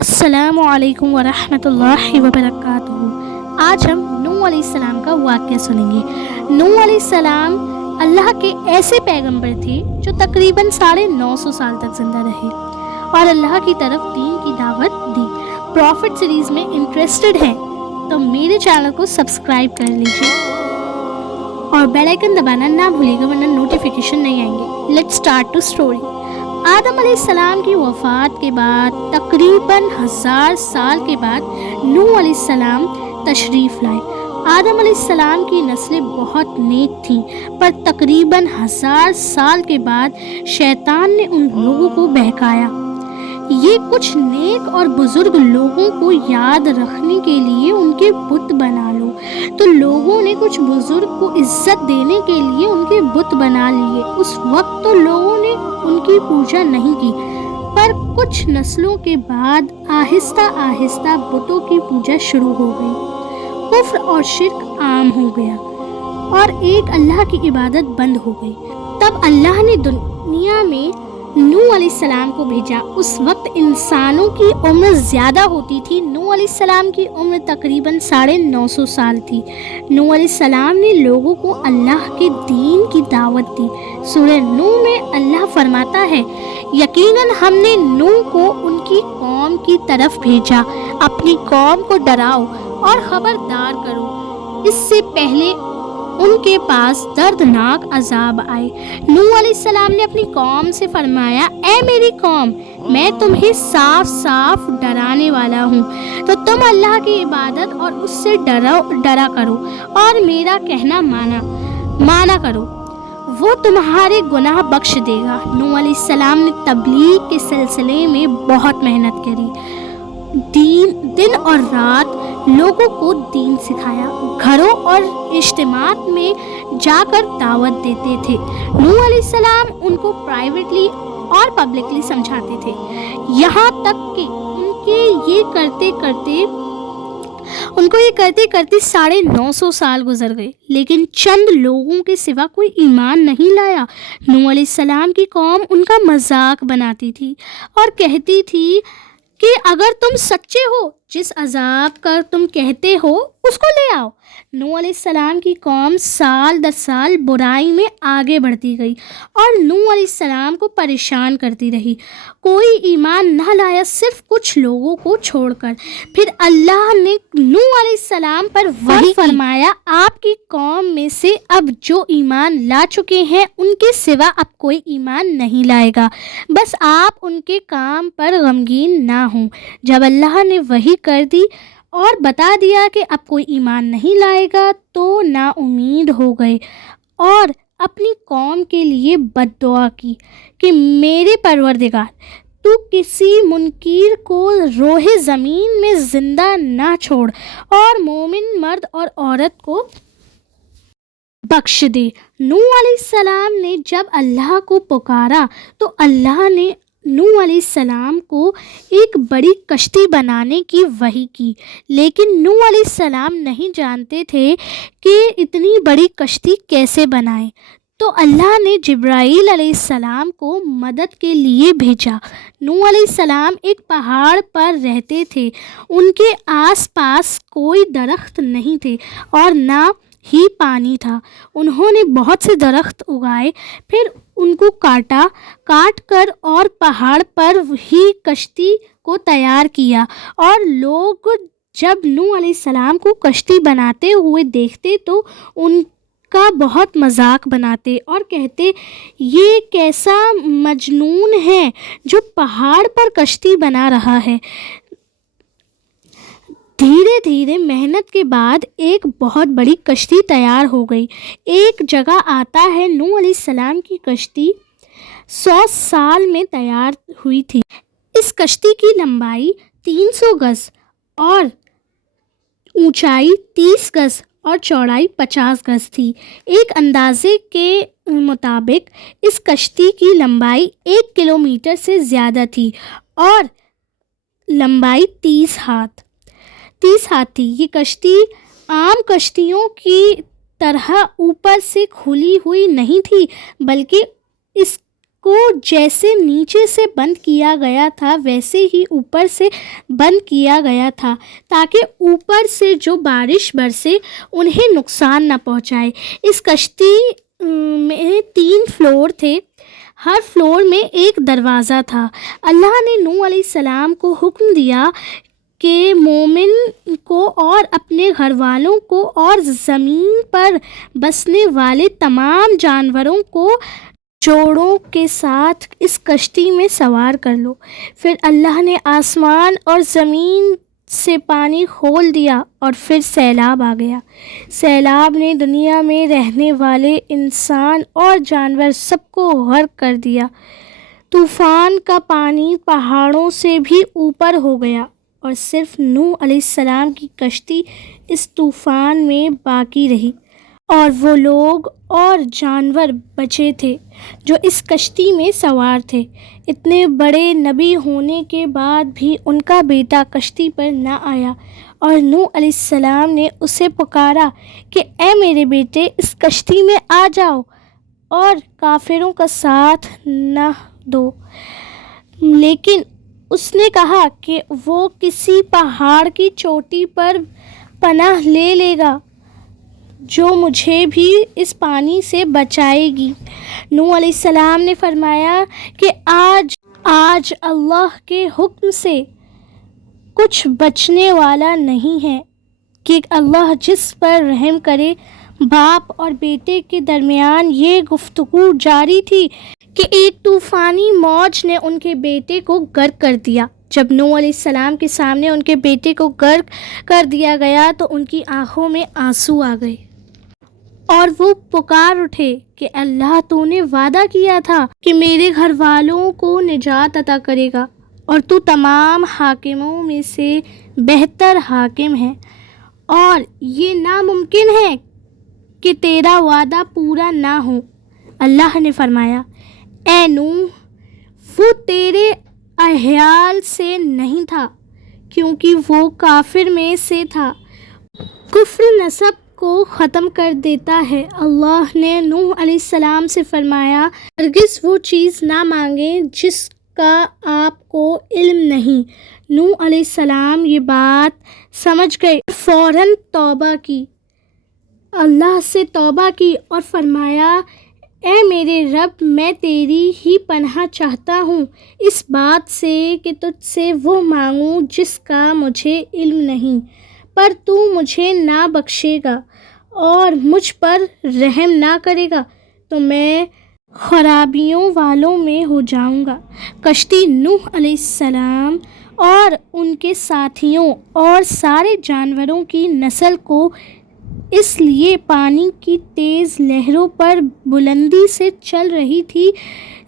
السلام علیکم ورحمۃ اللہ وبرکاتہ۔ آج ہم نوح علیہ السلام کا واقعہ سنیں گے۔ نوح علیہ السلام اللہ کے ایسے پیغمبر تھے جو تقریباً 950 سال تک زندہ رہے اور اللہ کی طرف دین کی دعوت دی۔ پروفٹ سیریز میں انٹرسٹڈ ہیں تو میرے چینل کو سبسکرائب کر لیجیے اور بیل آئکن دبانا نہ بھولیے گا ورنہ نوٹیفیکیشن نہیں آئیں گے۔ Let's start to story. آدم علیہ السلام کی وفات کے بعد تقریباً 1000 سال کے بعد نوح علیہ السلام تشریف لائے۔ آدم علیہ السلام کی نسلیں بہت نیک تھیں، پر تقریباً 1000 سال کے بعد شیطان نے ان لوگوں کو بہکایا۔ یہ کچھ نیک اور بزرگ لوگوں کو یاد رکھنے کے لیے ان کے بت بنا لو، تو لوگوں نے کچھ بزرگ کو عزت دینے کے لیے ان کے بت بنا لیے۔ اس وقت تو لوگوں نے ان کی پوجا نہیں کی، پر کچھ نسلوں کے بعد آہستہ آہستہ بتوں کی پوجا شروع ہو گئی۔ کفر اور شرک عام ہو گیا اور ایک اللہ کی عبادت بند ہو گئی۔ تب اللہ نے دنیا میں نوح علیہ السلام کو بھیجا۔ اس وقت انسانوں کی عمر زیادہ ہوتی تھی۔ نوح علیہ السلام کی عمر تقریباً 950 سال تھی۔ نوح علیہ السلام نے لوگوں کو اللہ کے دین کی دعوت دی۔ سورہ نوح میں اللہ فرماتا ہے، یقیناً ہم نے نوح کو ان کی قوم کی طرف بھیجا، اپنی قوم کو ڈراؤ اور خبردار کرو، اس سے پہلے ان کے پاس دردناک عذاب آئے۔ نوح علیہ السلام نے اپنی قوم سے فرمایا، اے میری قوم، میں تمہیں صاف صاف ڈرانے والا ہوں، تو تم اللہ کی عبادت اور اس سے ڈرا کرو اور میرا کہنا مانا کرو، وہ تمہارے گناہ بخش دے گا۔ نوح علیہ السلام نے تبلیغ کے سلسلے میں بہت محنت کری، دن اور رات لوگوں کو دین سکھایا، گھروں اور اجتماعات میں جا کر دعوت دیتے تھے۔ نوح علیہ السلام ان کو پرائیویٹلی اور پبلکلی سمجھاتے تھے، یہاں تک کہ ان کو یہ کرتے کرتے 950 سال گزر گئے، لیکن چند لوگوں کے سوا کوئی ایمان نہیں لایا۔ نوح علیہ السلام کی قوم ان کا مذاق بناتی تھی اور کہتی تھی کہ اگر تم سچے ہو، جس عذاب کا تم کہتے ہو اس کو لے آؤ۔ نوح علیہ السلام کی قوم سال در سال برائی میں آگے بڑھتی گئی اور نوح علیہ السلام کو پریشان کرتی رہی۔ کوئی ایمان نہ لایا، صرف کچھ لوگوں کو چھوڑ کر۔ پھر اللہ نے نوح علیہ السلام پر وحی فرمایا، آپ کی قوم میں سے اب جو ایمان لا چکے ہیں ان کے سوا اب کوئی ایمان نہیں لائے گا، بس آپ ان کے کام پر غمگین نہ ہوں۔ جب اللہ نے وحی کر دی اور بتا دیا کہ اب کوئی ایمان نہیں لائے گا تو نا امید ہو گئے اور اپنی قوم کے لیے بد دعا کی کہ میرے پروردگار، تو کسی منکر کو روح زمین میں زندہ نہ چھوڑ اور مومن مرد اور عورت کو بخش دے۔ نوح علیہ السلام نے جب اللہ کو پکارا تو اللہ نے نوح علیہ السلام کو ایک بڑی کشتی بنانے کی وحی کی، لیکن نوح علیہ السلام نہیں جانتے تھے کہ اتنی بڑی کشتی کیسے بنائیں، تو اللہ نے جبرائیل علیہ السلام کو مدد کے لیے بھیجا۔ نوح علیہ السلام ایک پہاڑ پر رہتے تھے، ان کے آس پاس کوئی درخت نہیں تھے اور نہ ہی پانی تھا۔ انہوں نے بہت سے درخت اگائے، پھر ان کو کاٹ کر اور پہاڑ پر ہی کشتی کو تیار کیا، اور لوگ جب نوح علیہ السلام کو کشتی بناتے ہوئے دیکھتے تو ان کا بہت مذاق بناتے اور کہتے، یہ کیسا مجنون ہے جو پہاڑ پر کشتی بنا رہا ہے۔ دھیرے دھیرے محنت کے بعد ایک بہت بڑی کشتی تیار ہو گئی۔ ایک جگہ آتا ہے نوح علیہ السلام کی کشتی 100 سال میں تیار ہوئی تھی۔ اس کشتی کی لمبائی 300 گز اور اونچائی 30 گز اور چوڑائی 50 گز تھی۔ ایک اندازے کے مطابق اس کشتی کی لمبائی 1 کلومیٹر سے زیادہ تھی اور لمبائی 30 ہاتھ تھی۔ یہ کشتی عام کشتیوں کی طرح اوپر سے کھلی ہوئی نہیں تھی، بلکہ اس کو جیسے نیچے سے بند کیا گیا تھا ویسے ہی اوپر سے بند کیا گیا تھا تاکہ اوپر سے جو بارش برسے انہیں نقصان نہ پہنچائے۔ اس کشتی میں 3 فلور تھے، ہر فلور میں ایک دروازہ تھا۔ اللہ نے نوح علیہ السلام کو حکم دیا کہ مومن کو اور اپنے گھر والوں کو اور زمین پر بسنے والے تمام جانوروں کو جوڑوں کے ساتھ اس کشتی میں سوار کر لو۔ پھر اللہ نے آسمان اور زمین سے پانی کھول دیا اور پھر سیلاب آ گیا۔ سیلاب نے دنیا میں رہنے والے انسان اور جانور سب کو غرق کر دیا۔ طوفان کا پانی پہاڑوں سے بھی اوپر ہو گیا اور صرف نوح علیہ السلام کی کشتی اس طوفان میں باقی رہی، اور وہ لوگ اور جانور بچے تھے جو اس کشتی میں سوار تھے۔ اتنے بڑے نبی ہونے کے بعد بھی ان کا بیٹا کشتی پر نہ آیا، اور نوح علیہ السلام نے اسے پکارا کہ اے میرے بیٹے، اس کشتی میں آ جاؤ اور کافروں کا ساتھ نہ دو۔ لیکن اس نے کہا کہ وہ کسی پہاڑ کی چوٹی پر پناہ لے لے گا جو مجھے بھی اس پانی سے بچائے گی۔ نوح علیہ السلام نے فرمایا کہ آج اللہ کے حکم سے کچھ بچنے والا نہیں ہے کہ اللہ جس پر رحم کرے۔ باپ اور بیٹے کے درمیان یہ گفتگو جاری تھی کہ ایک طوفانی موج نے ان کے بیٹے کو غرق کر دیا۔ جب نوح علیہ السلام کے سامنے ان کے بیٹے کو غرق کر دیا گیا تو ان کی آنکھوں میں آنسو آ گئے اور وہ پکار اٹھے کہ اللہ، تو نے وعدہ کیا تھا کہ میرے گھر والوں کو نجات عطا کرے گا، اور تو تمام حاکموں میں سے بہتر حاکم ہے، اور یہ ناممکن ہے کہ تیرا وعدہ پورا نہ ہو۔ اللہ نے فرمایا، اے نوح، وہ تیرے اہل سے نہیں تھا کیونکہ وہ کافر میں سے تھا۔ کفر نسب کو ختم کر دیتا ہے۔ اللہ نے نوح علیہ السلام سے فرمایا، ہرگز وہ چیز نہ مانگیں جس کا آپ کو علم نہیں۔ نوح علیہ السلام یہ بات سمجھ گئے، فوراً توبہ کی، اللہ سے توبہ کی اور فرمایا، اے میرے رب، میں تیری ہی پناہ چاہتا ہوں اس بات سے کہ تجھ سے وہ مانگوں جس کا مجھے علم نہیں، پر تو مجھے نہ بخشے گا اور مجھ پر رحم نہ کرے گا تو میں خرابیوں والوں میں ہو جاؤں گا۔ کشتی نوح علیہ السلام اور ان کے ساتھیوں اور سارے جانوروں کی نسل کو اس لیے پانی کی تیز لہروں پر بلندی سے چل رہی تھی،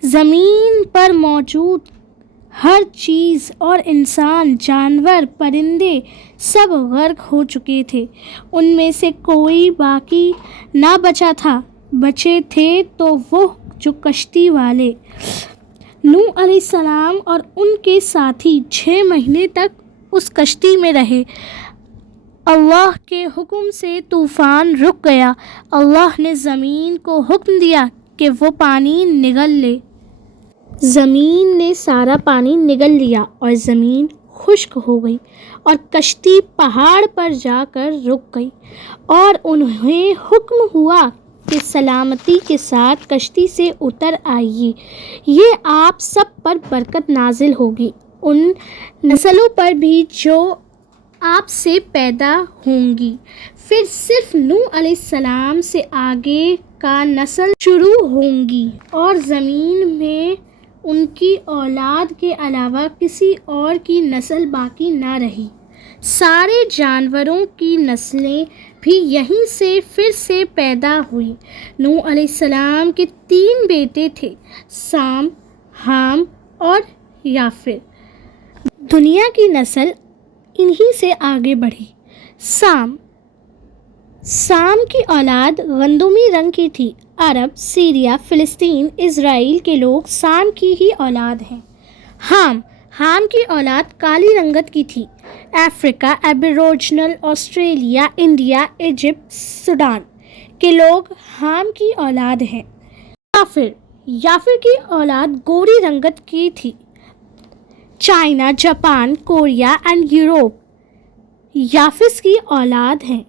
زمین پر موجود ہر چیز اور انسان، جانور، پرندے سب غرق ہو چکے تھے، ان میں سے کوئی باقی نہ بچا تھا، بچے تھے تو وہ جو کشتی والے۔ نوح علیہ السلام اور ان کے ساتھی 6 مہینے تک اس کشتی میں رہے۔ اللہ کے حکم سے طوفان رک گیا۔ اللہ نے زمین کو حکم دیا کہ وہ پانی نگل لے۔ زمین نے سارا پانی نگل لیا اور زمین خشک ہو گئی اور کشتی پہاڑ پر جا کر رک گئی، اور انہیں حکم ہوا کہ سلامتی کے ساتھ کشتی سے اتر آئیے، یہ آپ سب پر برکت نازل ہوگی، ان نسلوں پر بھی جو آپ سے پیدا ہوں گی۔ پھر صرف نوح علیہ السلام سے آگے کا نسل شروع ہوں گی، اور زمین میں ان کی اولاد کے علاوہ کسی اور کی نسل باقی نہ رہی۔ سارے جانوروں کی نسلیں بھی یہیں سے پھر سے پیدا ہوئی۔ نوح علیہ السلام کے 3 بیٹے تھے، سام، حام اور یافر۔ دنیا کی نسل انہی سے آگے بڑھی۔ سام کی اولاد گندمی رنگ کی تھی۔ عرب، سیریا، فلسطین، اسرائیل کے لوگ سام کی ہی اولاد ہیں۔ حام کی اولاد کالی رنگت کی تھی۔ افریقہ، aboriginal, Australia, India, Egypt, Sudan کے لوگ حام کی اولاد ہیں۔ یافر کی اولاد گوری رنگت کی تھی. China, Japan, Korea and Europe یافس کی اولاد ہیں.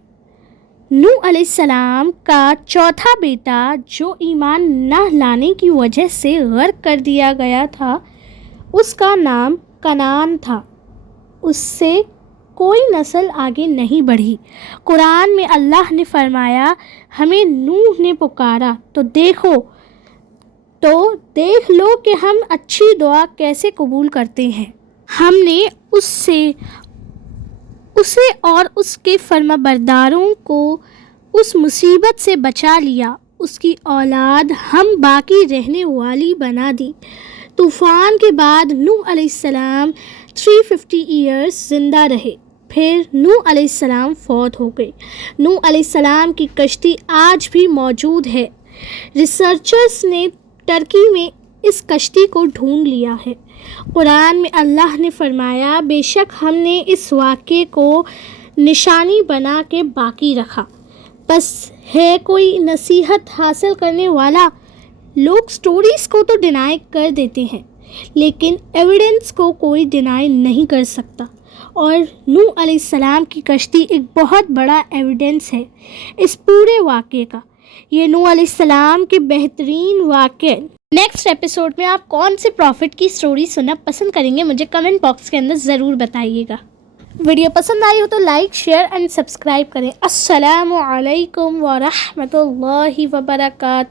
نوح علیہ السلام کا چوتھا بیٹا جو ایمان نہ لانے کی وجہ سے غرق کر دیا گیا تھا، اس کا نام کنعان تھا. اس سے کوئی نسل آگے نہیں بڑھی. قرآن میں اللہ نے فرمایا ہمیں نوح نے پکارا تو دیکھ لو کہ ہم اچھی دعا کیسے قبول کرتے ہیں. ہم نے اسے اور اس کے فرما برداروں کو اس مصیبت سے بچا لیا. اس کی اولاد ہم باقی رہنے والی بنا دی. طوفان کے بعد نوح علیہ السلام 350 ایئرز زندہ رہے. پھر نوح علیہ السلام فوت ہو گئے. نوح علیہ السلام کی کشتی آج بھی موجود ہے. ریسرچرز نے ترکی میں اس کشتی کو ڈھونڈ لیا ہے. قرآن میں اللہ نے فرمایا بے شک ہم نے اس واقعے کو نشانی بنا کے باقی رکھا. بس ہے کوئی نصیحت حاصل کرنے والا. لوگ سٹوریز کو تو ڈینائی کر دیتے ہیں لیکن ایویڈنس کو کوئی ڈینائی نہیں کر سکتا، اور نوح علیہ السلام کی کشتی ایک بہت بڑا ایویڈنس ہے اس پورے واقعے کا. یہ نوح علیہ السلام کے بہترین واقعے. نیکسٹ ایپیسوڈ میں آپ کون سے پروفٹ کی سٹوری سننا پسند کریں گے مجھے کمنٹ باکس کے اندر ضرور بتائیے گا. ویڈیو پسند آئی ہو تو لائک، شیئر اینڈ سبسکرائب کریں. السلام علیکم ورحمۃ اللہ وبرکاتہ.